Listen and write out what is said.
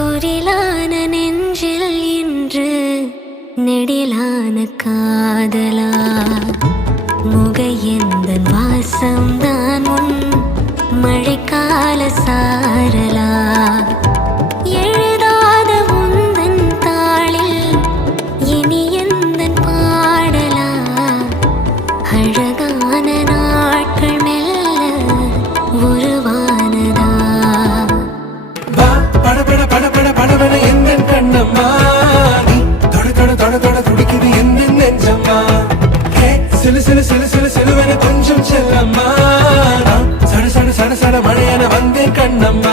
குரிலான நெஞ்சில் இன்று நெடிலான காதலா? முகையெந்த வாசம்தான் உன் மழைக்கால சாரலா? எழுதாத உந்தன் தாளில் இனி எந்த பாடலா? அழகான நீ தொட தொட தொட தொட துடிக்குது எந்த நெஞ்சம்மா ஹே சிலு சிலு சிலு சிலு சிலுவன கொஞ்சம் செல்லம்மா நான் சட சட சட சட மழையான வந்தேன் கண்ணம்மா